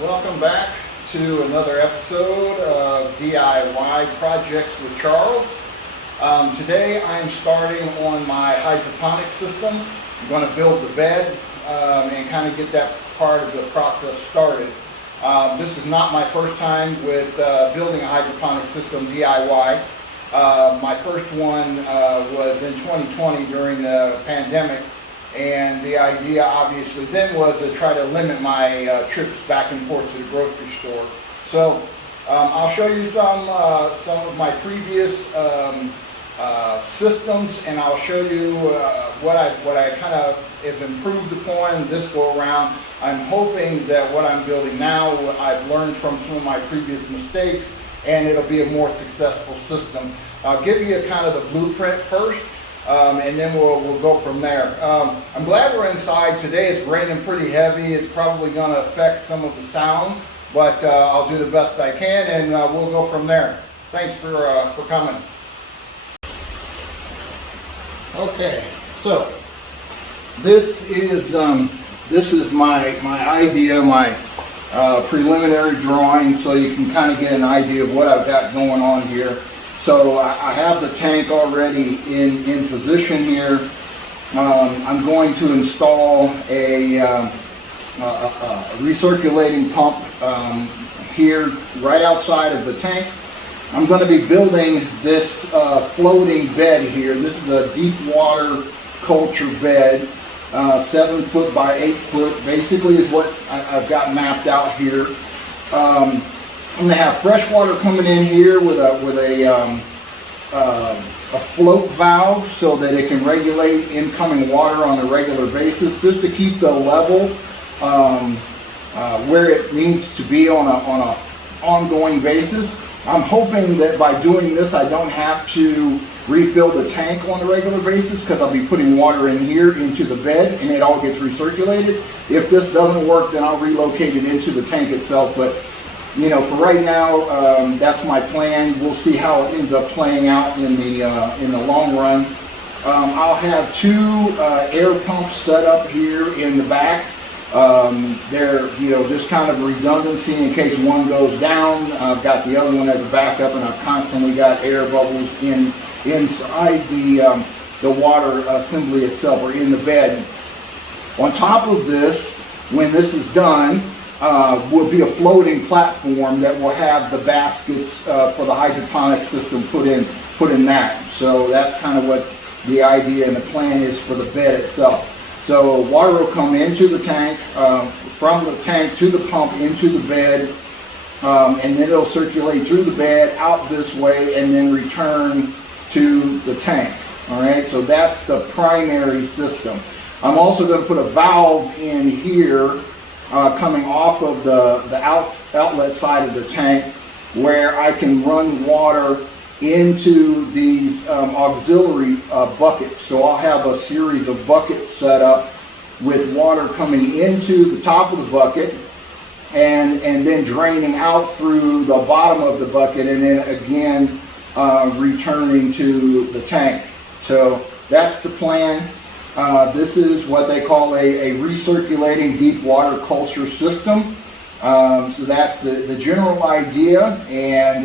Welcome back to another episode of DIY Projects with Charles. Today I'm starting on my hydroponic system. I'm going to build the bed and kind of get that part of the process started. This is not my first time with building a hydroponic system DIY. My first one was in 2020 during the pandemic. And the idea obviously then was to try to limit my trips back and forth to the grocery store. So I'll show you some of my previous systems, and I'll show you what I kind of have improved upon this go around. I'm hoping that what I'm building now, I've learned from some of my previous mistakes, and it'll be a more successful system. I'll give you a kind of the blueprint first. And then we'll go from there. I'm glad we're inside today. It's raining pretty heavy. It's probably going to affect some of the sound, but I'll do the best I can, and we'll go from there. Thanks for coming. Okay, so this is my idea, my preliminary drawing, so you can kind of get an idea of what I've got going on here. So I have the tank already in position here. I'm going to install a recirculating pump here right outside of the tank. I'm going to be building this floating bed here. This is a deep water culture bed, 7 foot by 8 foot, basically is what I've got mapped out here. I'm going to have fresh water coming in here with a float valve so that it can regulate incoming water on a regular basis, just to keep the level where it needs to be on an ongoing basis. I'm hoping that by doing this, I don't have to refill the tank on a regular basis, because I'll be putting water in here into the bed and it all gets recirculated. If this doesn't work, then I'll relocate it into the tank itself. But you know, for right now, that's my plan. We'll see how it ends up playing out in the long run. I'll have 2 air pumps set up here in the back. They're, you know, just kind of redundancy in case one goes down. I've got the other one as a backup, and I've constantly got air bubbles inside the water assembly itself, or in the bed. On top of this, when this is done, will be a floating platform that will have the baskets for the hydroponic system put in that. So that's kind of what the idea and the plan is for the bed itself. So water will come into the tank, from the tank to the pump into the bed, and then it'll circulate through the bed out this way and then return to the tank. All right, so that's the primary system. I'm also going to put a valve in here coming off of the outlet side of the tank, where I can run water into these auxiliary buckets. So I'll have a series of buckets set up with water coming into the top of the bucket and then draining out through the bottom of the bucket, and then again returning to the tank. So that's the plan. This is what they call a recirculating deep water culture system. So that's the general idea, and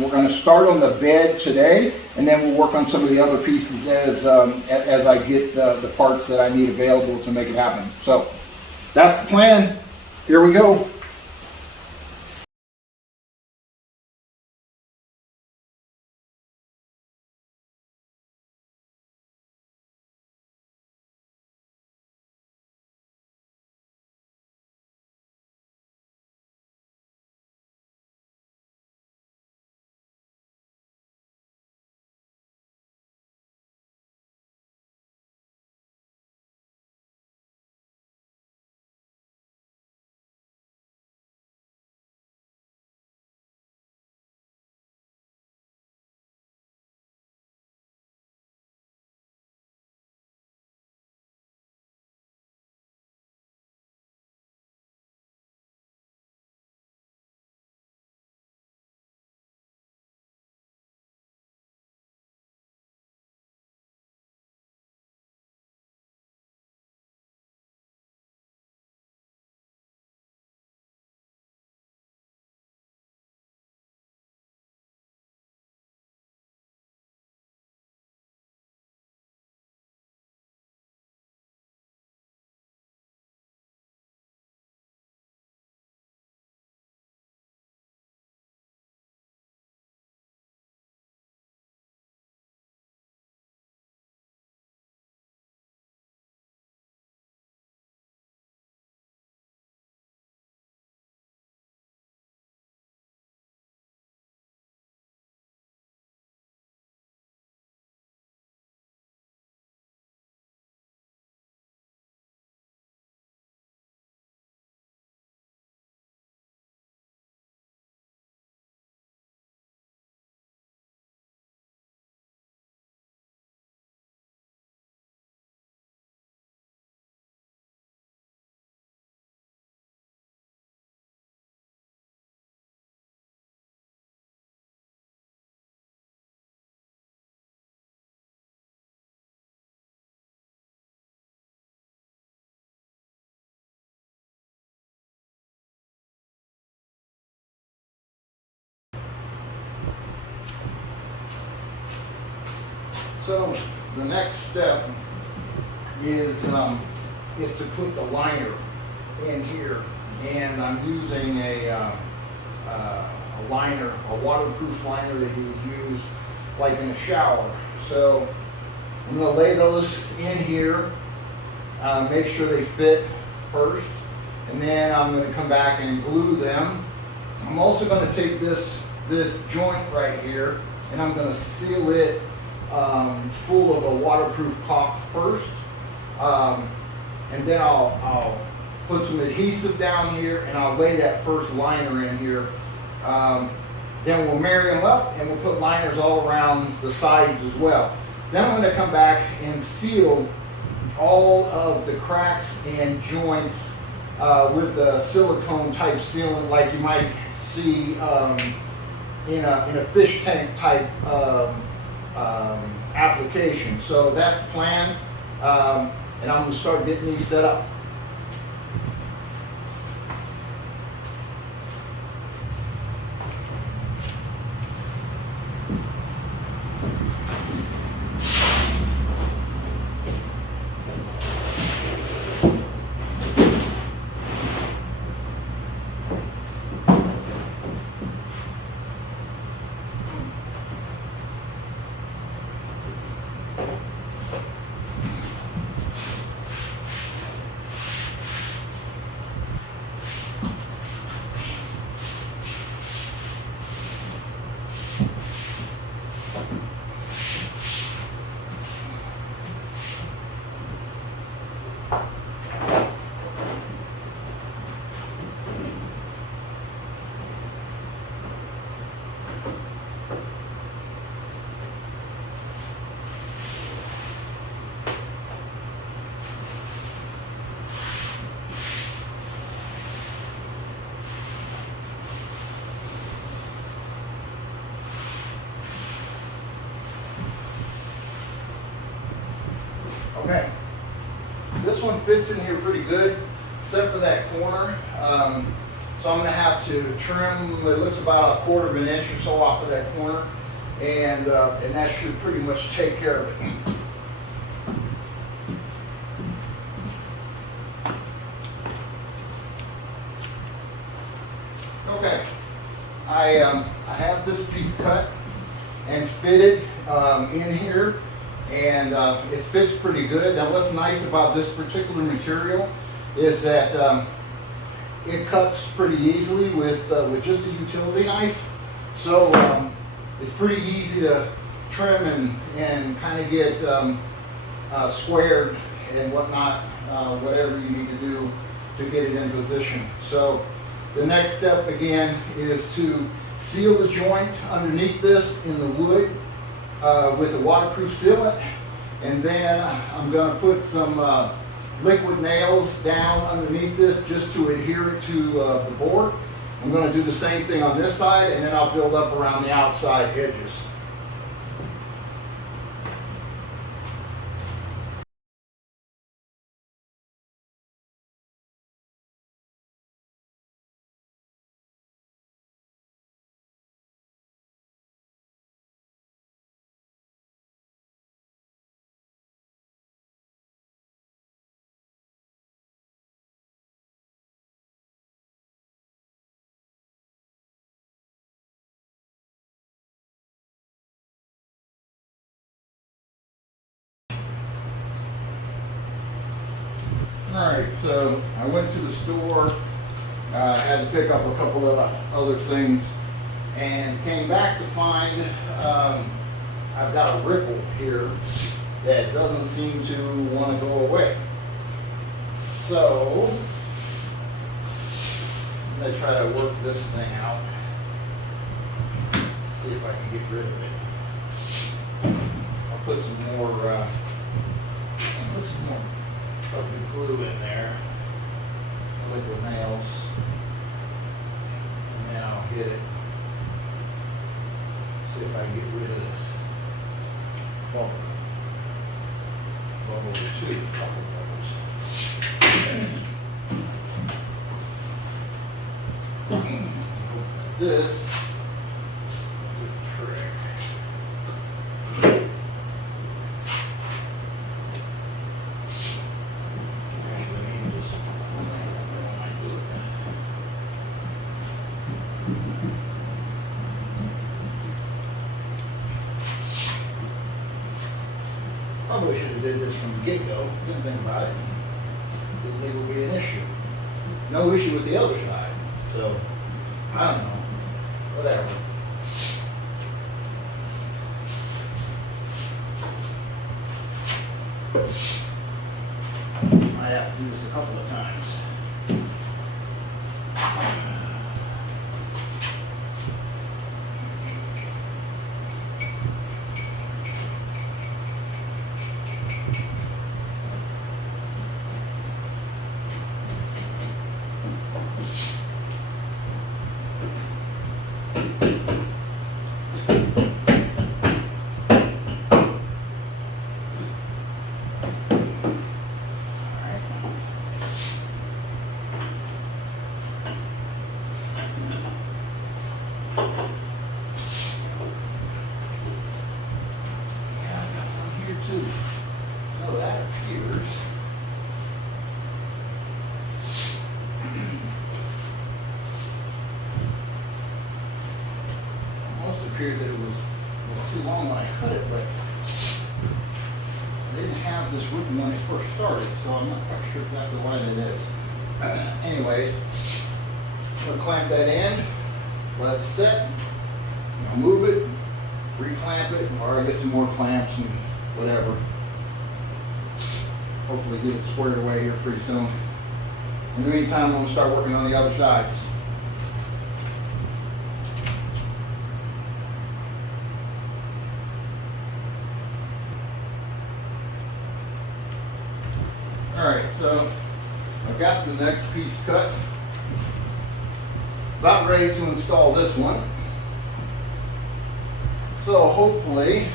we're going to start on the bed today, and then we'll work on some of the other pieces as I get the parts that I need available to make it happen. So that's the plan. Here we go. So the next step is to put the liner in here, and I'm using a liner, a waterproof liner that you would use like in a shower. So I'm going to lay those in here, make sure they fit first, and then I'm going to come back and glue them. I'm also going to take this joint right here, and I'm going to seal it full of a waterproof caulk first, and then I'll put some adhesive down here, and I'll lay that first liner in here. Then we'll marry them up, and we'll put liners all around the sides as well. Then I'm going to come back and seal all of the cracks and joints with the silicone type sealant, like you might see in a fish tank type application. So that's the plan, and I'm going to start getting these set up. Okay, this one fits in here pretty good, except for that corner. So I'm going to have to trim, it looks about 1/4 of an inch or so off of that corner, and that should pretty much take care of it. Okay, I have this piece cut and fitted in here, and it fits pretty good. Now what's nice about this particular material is that it cuts pretty easily with just a utility knife. So it's pretty easy to trim and kind of get squared and whatnot, whatever you need to do to get it in position. So the next step again is to seal the joint underneath this in the wood with a waterproof sealant, and then I'm going to put some liquid nails down underneath this just to adhere it to the board. I'm going to do the same thing on this side, and then I'll build up around the outside edges. Alright, so I went to the store, had to pick up a couple of other things, and came back to find I've got a ripple here that doesn't seem to want to go away. So I'm going to try to work this thing out, see if I can get rid of it. I'll put some more of the glue in there, liquid nails, and then I'll hit it, see if I can get rid of this bubble or two, couple bubbles. This is a trick. did this from the get-go. Didn't think about it. Didn't think it would be an issue. No issue with the other side. So, I don't know. Whatever. Might have to do this a couple of times. So that appears almost appears that it was too long when I cut it, but I didn't have this written when I first started, so I'm not quite sure exactly why that is. Anyways, I'm going to clamp that in, let it set, I'll move it, reclamp it, or I get some more clamps and whatever. Hopefully get it squared away here pretty soon. In the meantime, I'm going to start working on the other sides. Alright, so I've got the next piece cut. About ready to install this one. So hopefully,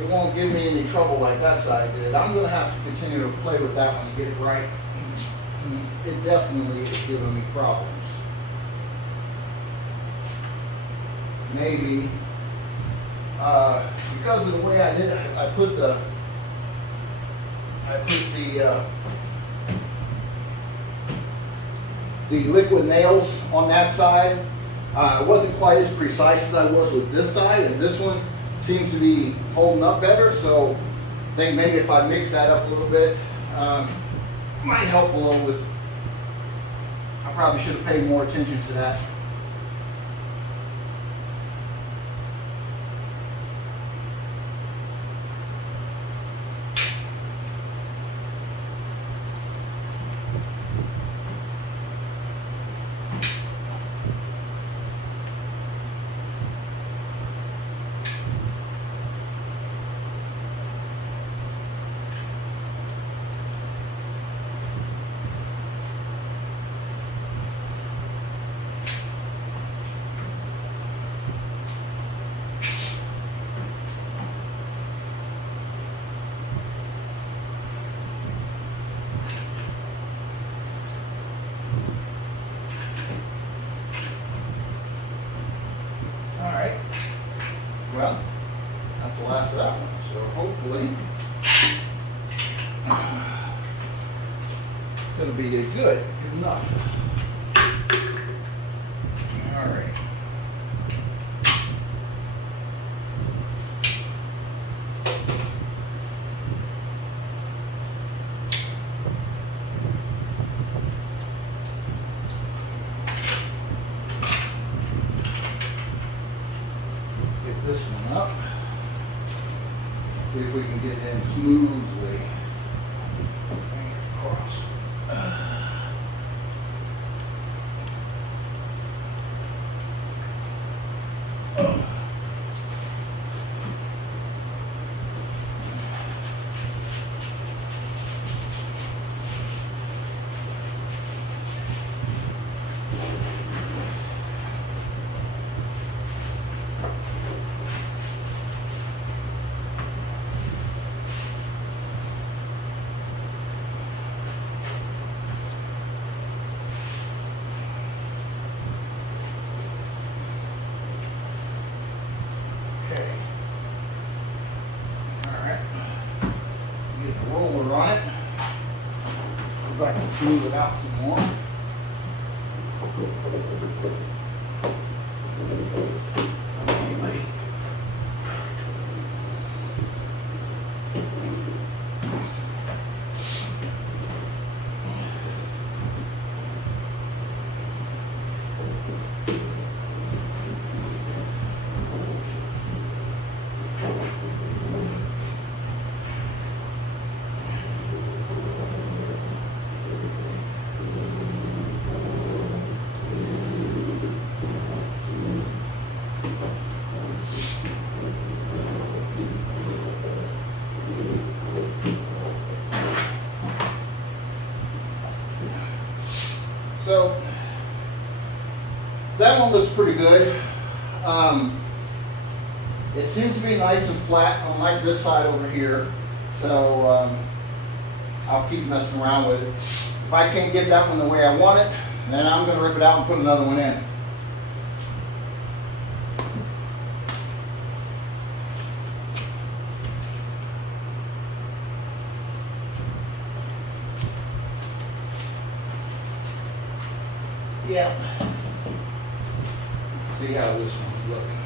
it won't give me any trouble like that side did. I'm going to have to continue to play with that one and get it right. It definitely is giving me problems. Maybe because of the way I did it, I put the liquid nails on that side. It wasn't quite as precise as I was with this side, and this one seems to be holding up better, so I think maybe if I mix that up a little bit, might help a little bit. I probably should have paid more attention to that. Well, that's the last of that one. So hopefully it'll be good enough. All right. This one up. See if we can get it in smoothly. Fingers crossed. Okay. Alright. Get the roller on it. Go back and smooth it out some more. Okay, buddy. So that one looks pretty good. It seems to be nice and flat, unlike this side over here. So I'll keep messing around with it. If I can't get that one the way I want it, then I'm going to rip it out and put another one in. Yep. See how this one's looking.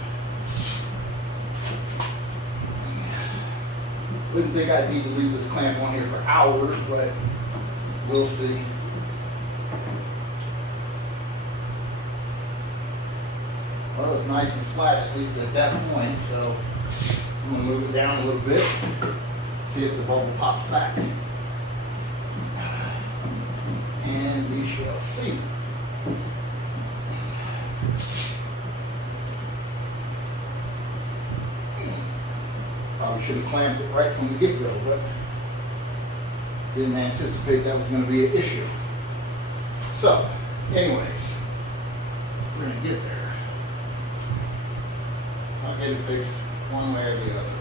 Wouldn't think I'd need to leave this clamp on here for hours, but we'll see. Well, it's nice and flat, at least at that point, so I'm going to move it down a little bit, see if the bubble pops back. And we shall see. Probably should have clamped it right from the get-go, but didn't anticipate that was going to be an issue. So, anyways, we're going to get there. I'll get it fixed one way or the other.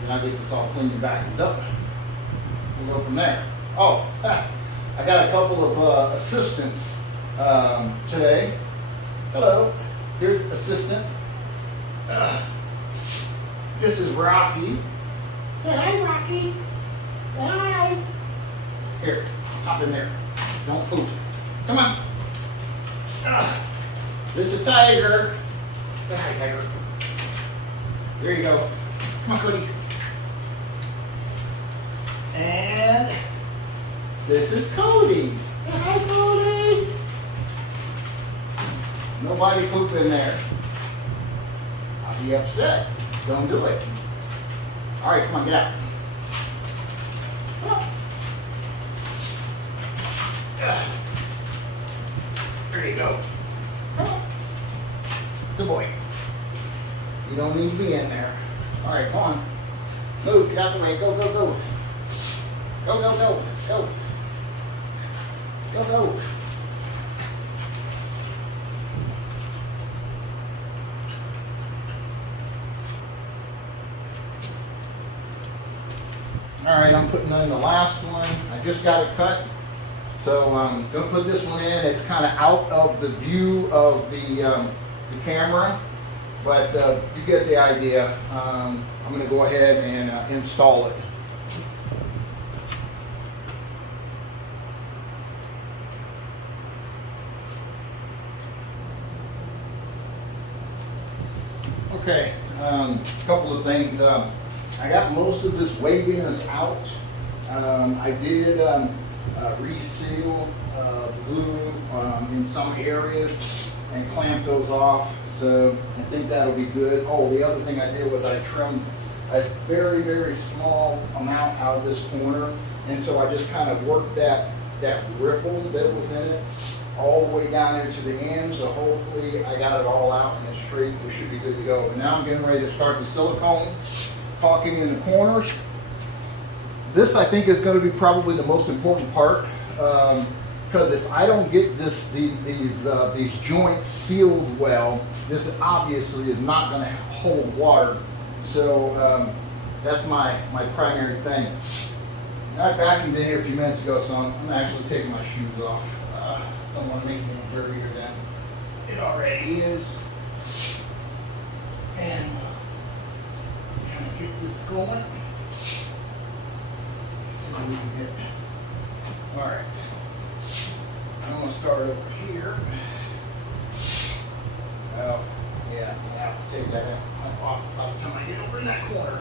Then I'll get this all cleaned and backed up. We'll go from there. Oh, I got a couple of assistants today. Hello, here's assistant. This is Rocky. Say hi, Rocky. Hi. Here, hop in there. Don't poop. Come on. This is Tiger. Say hi, Tiger. There you go. Come on, Cody. And this is Cody. Say hi, Cody. Nobody poop in there. I'll be upset. Don't do it. All right, come on, get out. There you go. Good boy. You don't need to be in there. All right, come on. Move, get out the way. Go, go, go. Go, go, go. Go. Go, go. All right, I'm putting in the last one. I just got it cut. So I'm going to put this one in. It's kind of out of the view of the camera, but you get the idea. I'm going to go ahead and install it. Okay, a couple of things. I got most of this waviness out. I did reseal glue in some areas and clamp those off, so I think that'll be good. Oh, the other thing I did was I trimmed a very, very small amount out of this corner, and so I just kind of worked that ripple that was in it all the way down into the end, so hopefully I got it all out and it's straight. We should be good to go. But now I'm getting ready to start the silicone caulking in the corners. This, I think, is going to be probably the most important part, because if I don't get these joints sealed well, this obviously is not going to hold water. So that's my primary thing. I vacuumed in here a few minutes ago, so I'm actually taking my shoes off. Don't want to make them dirtier than it already is. And kind of get this going. See what we can get. All right. I'm going to start over here. Oh, yeah, I'll take that off by the time I get over in that corner.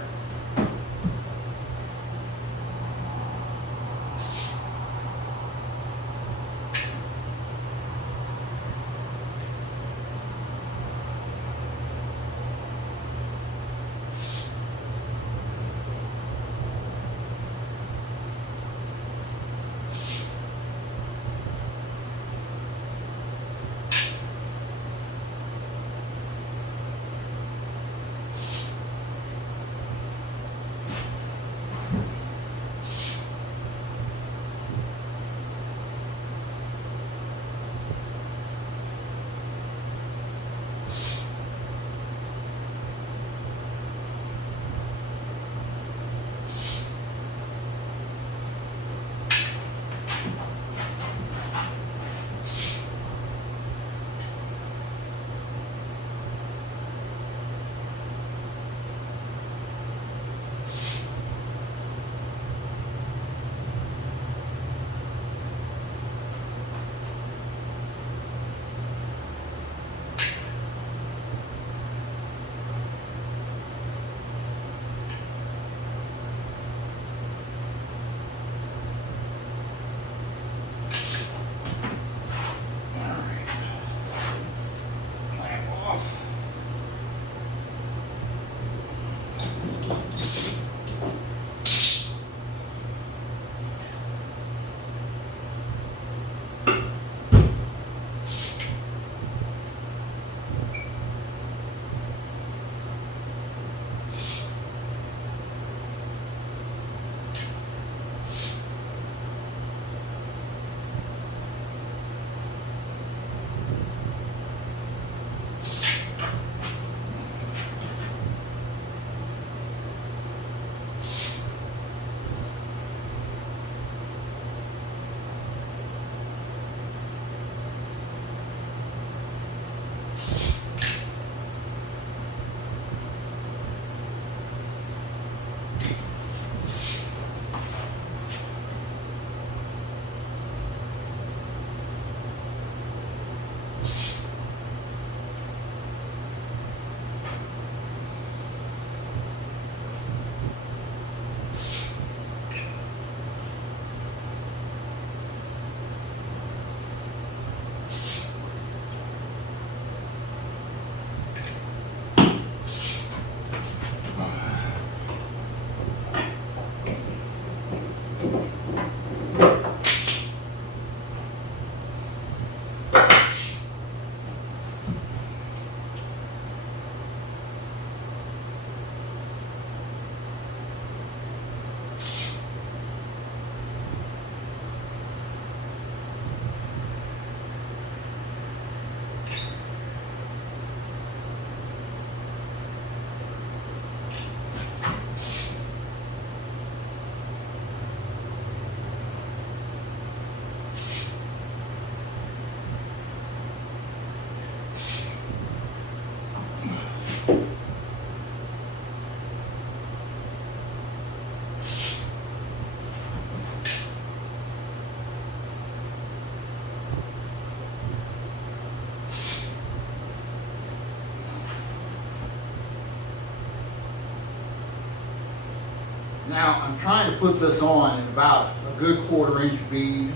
Now I'm trying to put this on in about a good 1/4 inch bead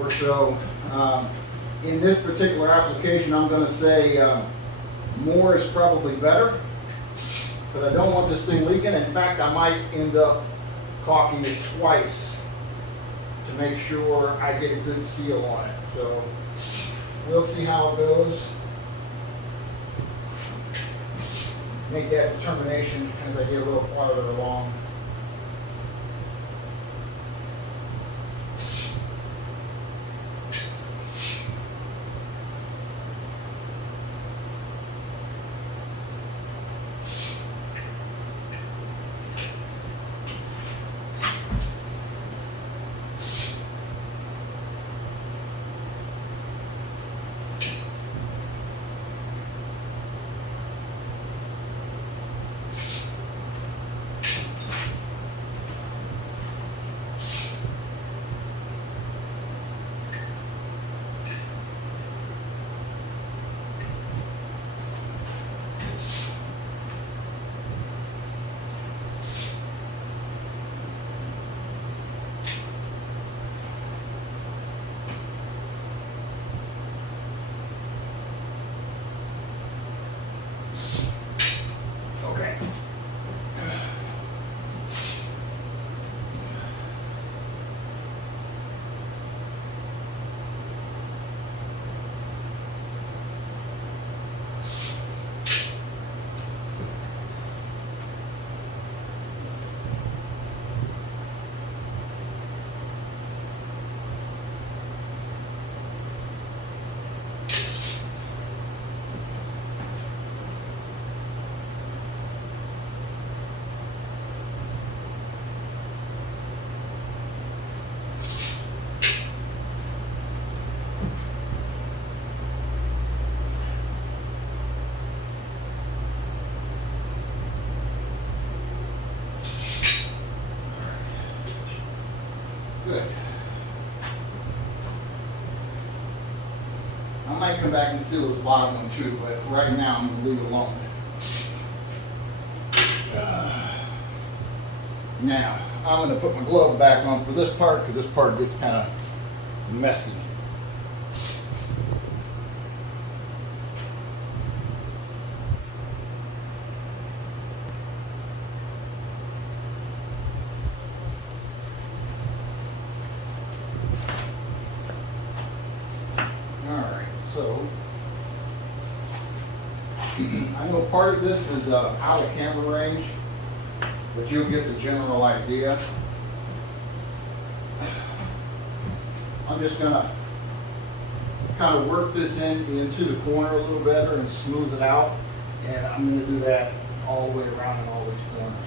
or so. In this particular application, I'm going to say more is probably better, but I don't want this thing leaking. In fact, I might end up caulking it twice to make sure I get a good seal on it. So we'll see how it goes. Make that determination as I get a little farther along. Good. I might come back and seal this bottom one too, but for right now I'm going to leave it alone. Now, I'm going to put my glove back on for this part because this part gets kind of messy. So, I know part of this is out of camera range, but you'll get the general idea. I'm just going to kind of work this into the corner a little better and smooth it out, and I'm going to do that all the way around in all these corners.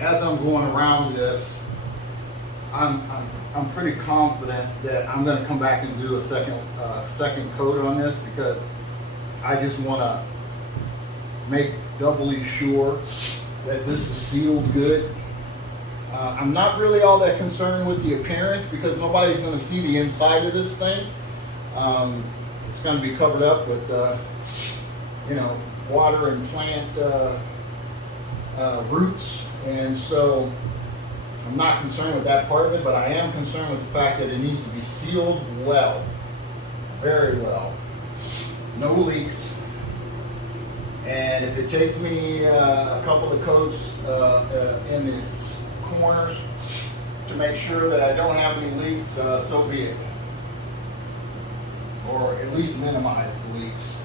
as I'm going around this, I'm pretty confident that I'm going to come back and do a second coat on this, because I just want to make doubly sure that this is sealed good. I'm not really all that concerned with the appearance, because nobody's going to see the inside of this thing. It's going to be covered up with, you know, water and plant roots, and so I'm not concerned with that part of it, but I am concerned with the fact that it needs to be sealed well, very well, no leaks. And if it takes me a couple of coats in these corners to make sure that I don't have any leaks, so be it, or at least minimize the leaks.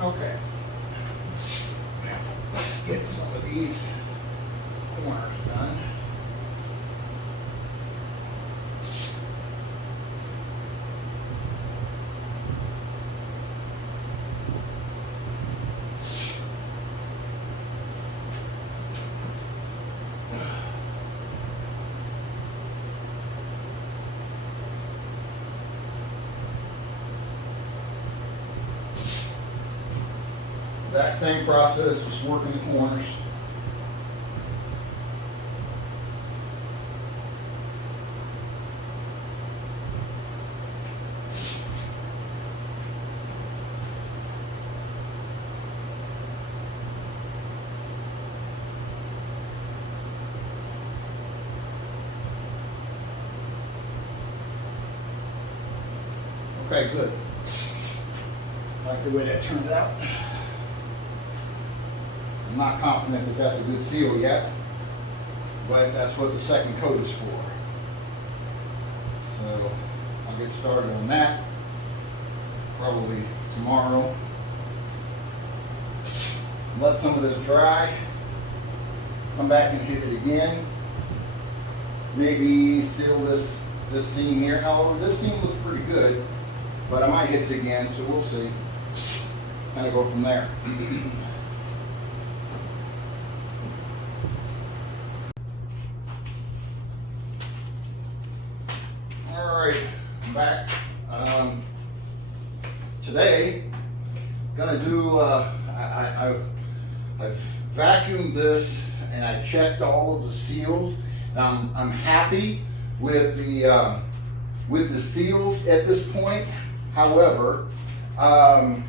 Okay, let's get some of these corners done. Exact same process, just working the corners. Okay, good. I like the way that turned out. I'm not confident that that's a good seal yet, but that's what the second coat is for. So I'll get started on that probably tomorrow. Let some of this dry, come back and hit it again. Maybe seal this seam here. However, this seam looks pretty good, but I might hit it again, so we'll see. Kind of go from there. Alright, I'm back. Today, gonna do, I've vacuumed this and I checked all of the seals. I'm happy with the seals at this point. However, and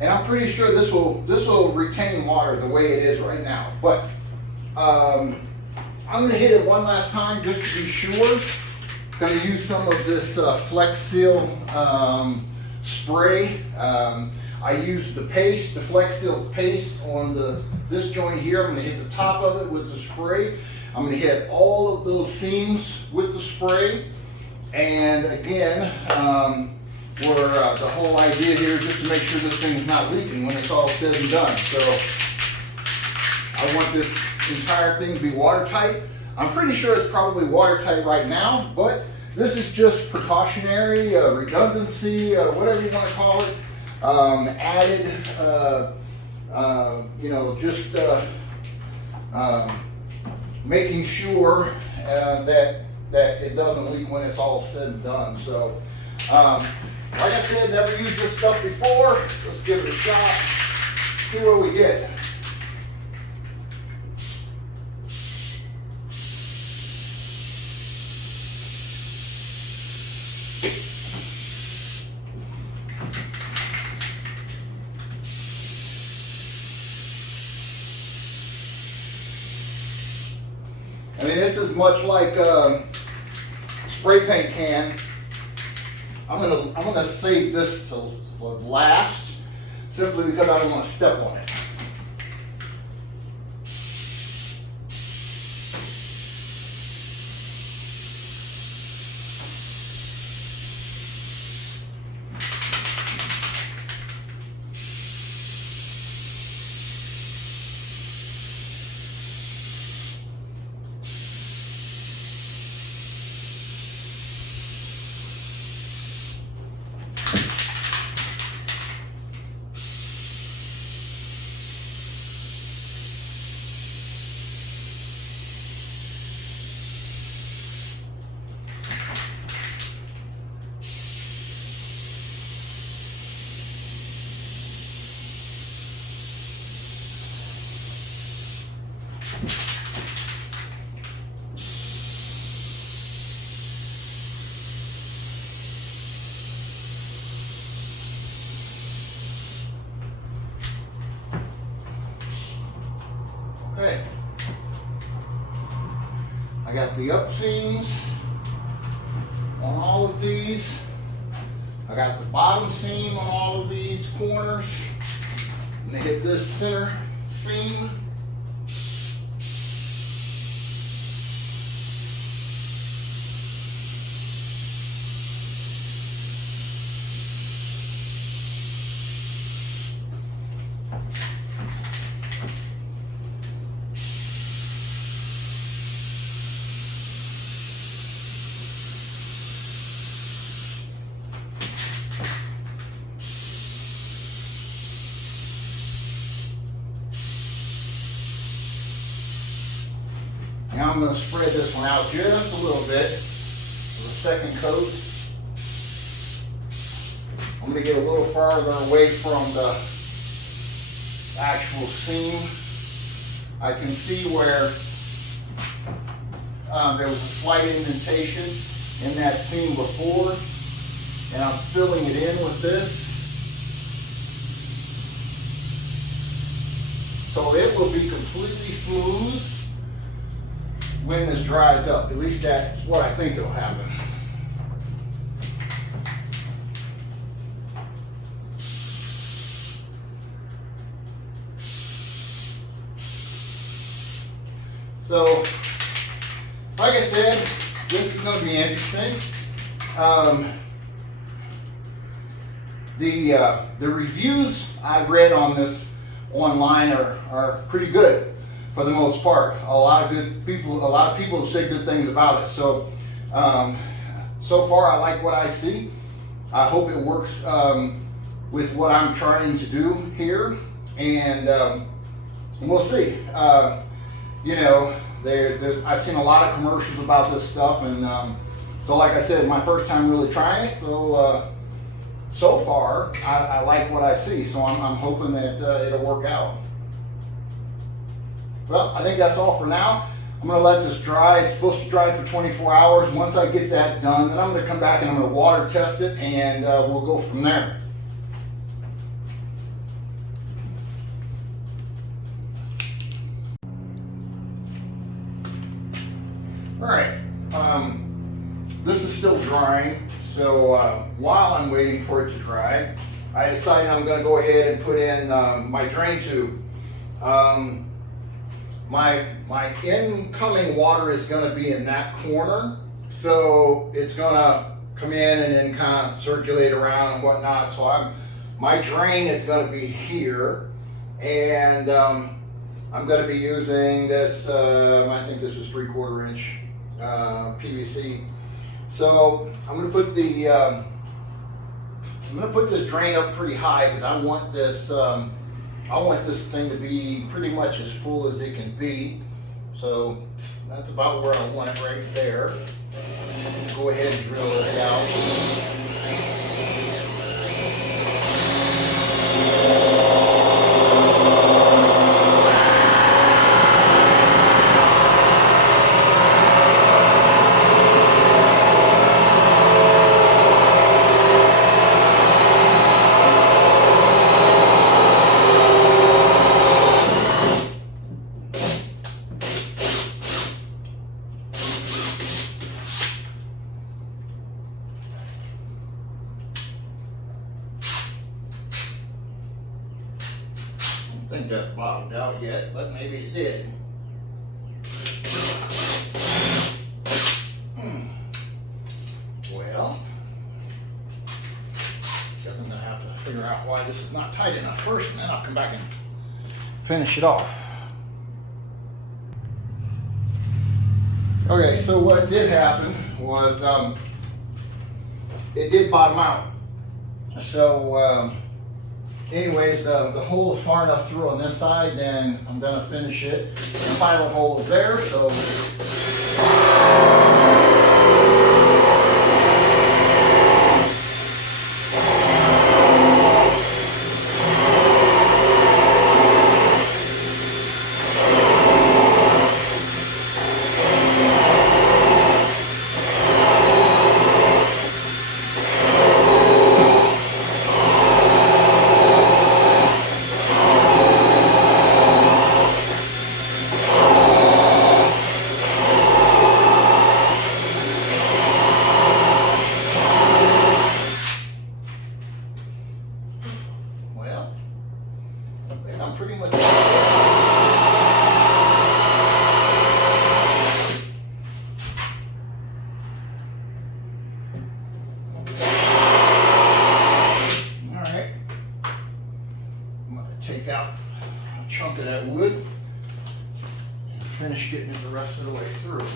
I'm pretty sure this will retain water the way it is right now. But I'm gonna hit it one last time just to be sure. Going to use some of this Flex Seal spray. I used the paste, the Flex Seal paste on this joint here. I'm going to hit the top of it with the spray. I'm going to hit all of those seams with the spray. And again, the whole idea here is just to make sure this thing is not leaking when it's all said and done. So I want this entire thing to be watertight. I'm pretty sure it's probably watertight right now, but this is just precautionary, redundancy, whatever you want to call it, added, you know, just making sure that it doesn't leak when it's all said and done. So, like I said, never used this stuff before. Let's give it a shot, see what we get. I mean, this is much like a spray paint can. I'm gonna save this to last, simply because I don't want to step on it. Okay. I got the up seams on all of these. I got the bottom seam on all of these corners. I'm gonna hit this center seam. Now I'm going to spread this one out just a little bit for the second coat. I'm going to get a little farther away from the actual seam. I can see where there was a slight indentation in that seam before, and I'm filling it in with this. So it will be completely smooth when this dries up. At least that's what I think will happen. So, like I said, this is going to be interesting. The reviews I read on this online are pretty good for the most part. A lot of people have said good things about it. So, so far I like what I see. I hope it works with what I'm trying to do here, and we'll see. You know, I've seen a lot of commercials about this stuff, and so like I said, my first time really trying it. So far, I like what I see, so I'm hoping that it'll work out. Well, I think that's all for now. I'm going to let this dry. It's supposed to dry for 24 hours. Once I get that done, then I'm going to come back and I'm going to water test it, and we'll go from there. All right, this is still drying, so while I'm waiting for it to dry, I decided I'm going to go ahead and put in my drain tube. My incoming water is going to be in that corner, so it's going to come in and then kind of circulate around and whatnot. So my drain is going to be here, and I'm going to be using this. I think this is 3/4 inch PVC. So I'm going to put this drain up pretty high because I want this thing to be pretty much as full as it can be. So that's about where I want it, right there. Go ahead and drill this out. I think that's bottomed out yet, but maybe it did. Well, guess I'm gonna have to figure out why this is not tight enough first, and then I'll come back and finish it off. Okay, so what did happen was it did bottom out. So anyways, the hole is far enough through on this side, then I'm going to finish it. The final hole is there, so Alright, I'm going to take out a chunk of that wood and finish getting it the rest of the way through.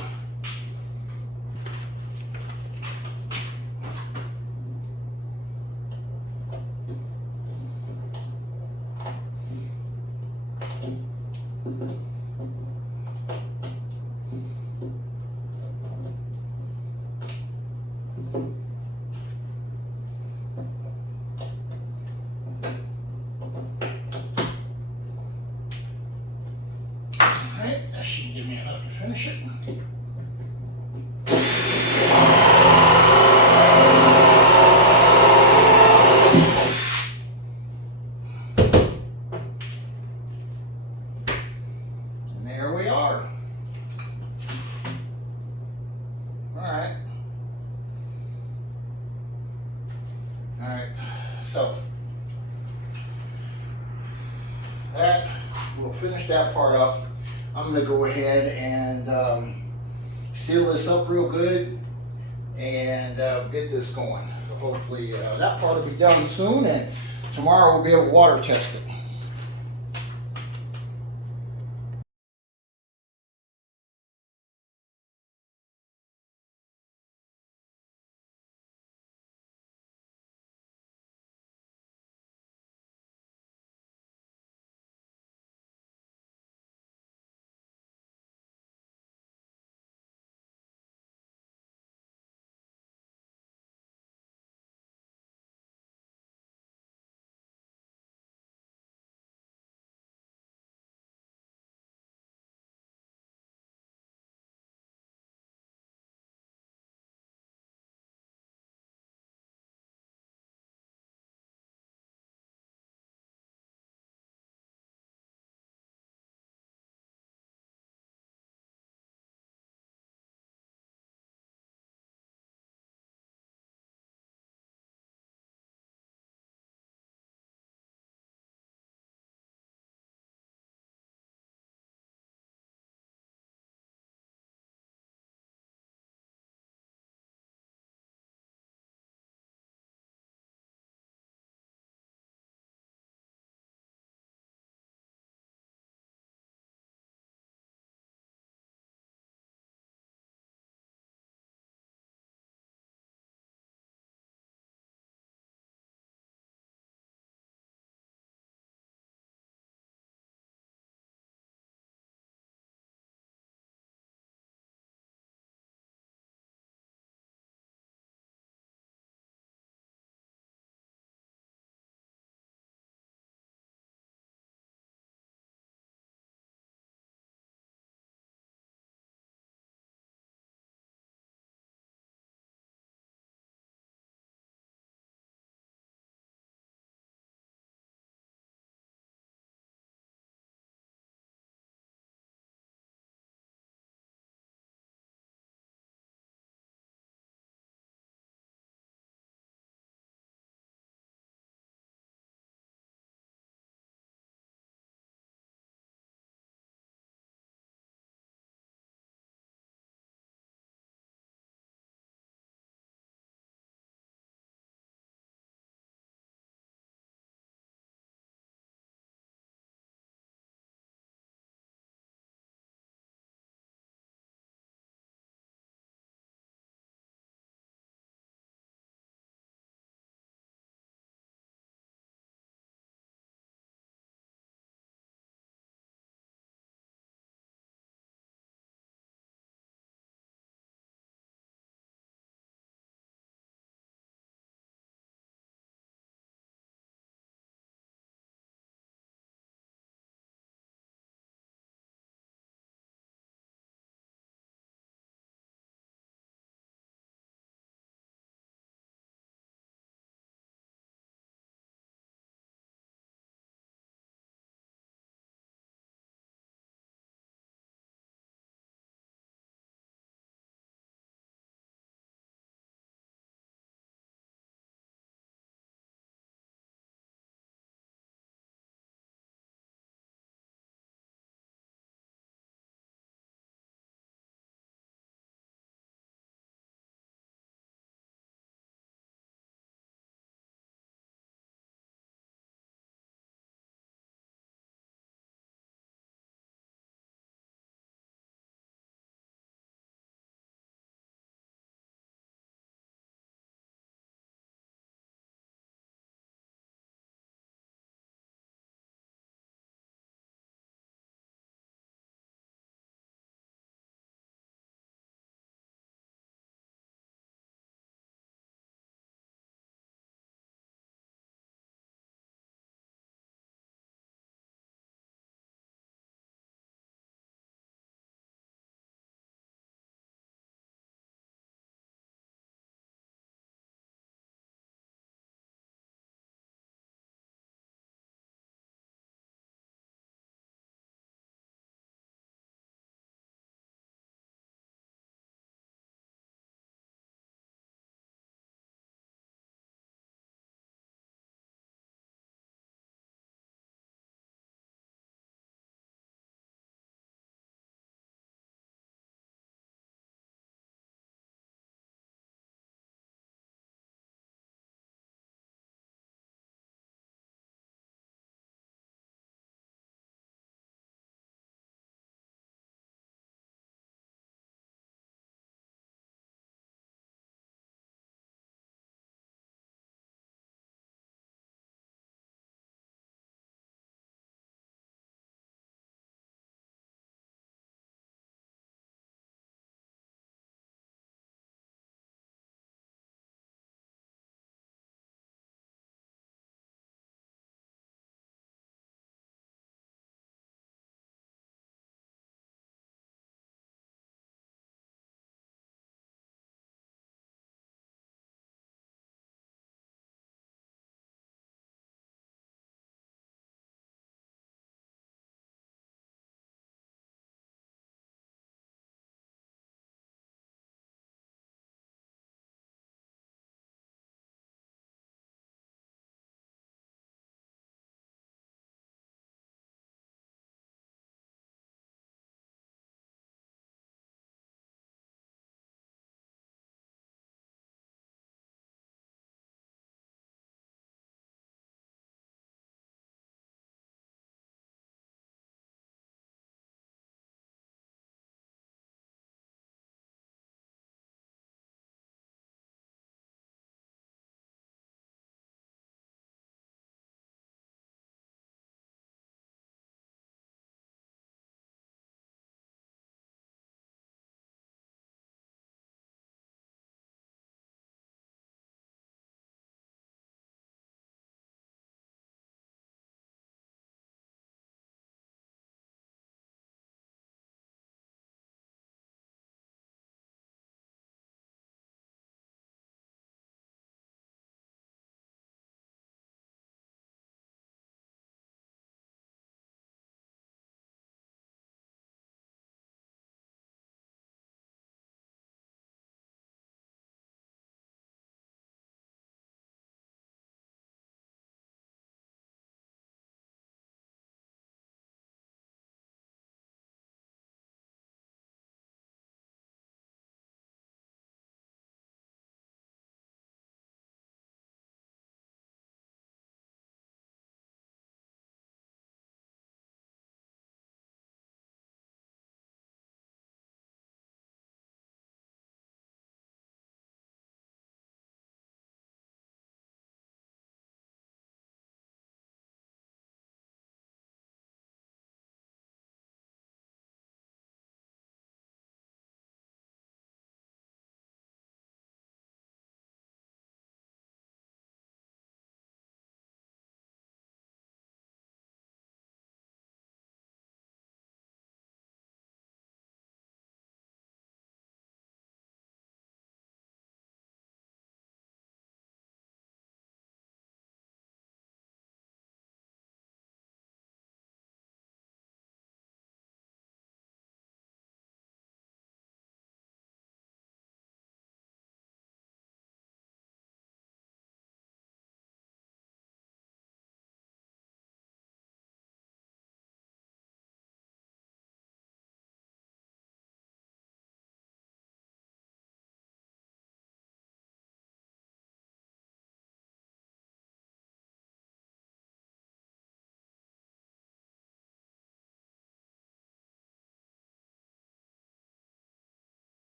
Alright, that should give me enough to finish it. And there we are. Alright. Alright, so that, we'll finish that part up. I'm going to go ahead and seal this up real good and get this going. So hopefully that part will be done soon, and tomorrow we'll be able to water test it.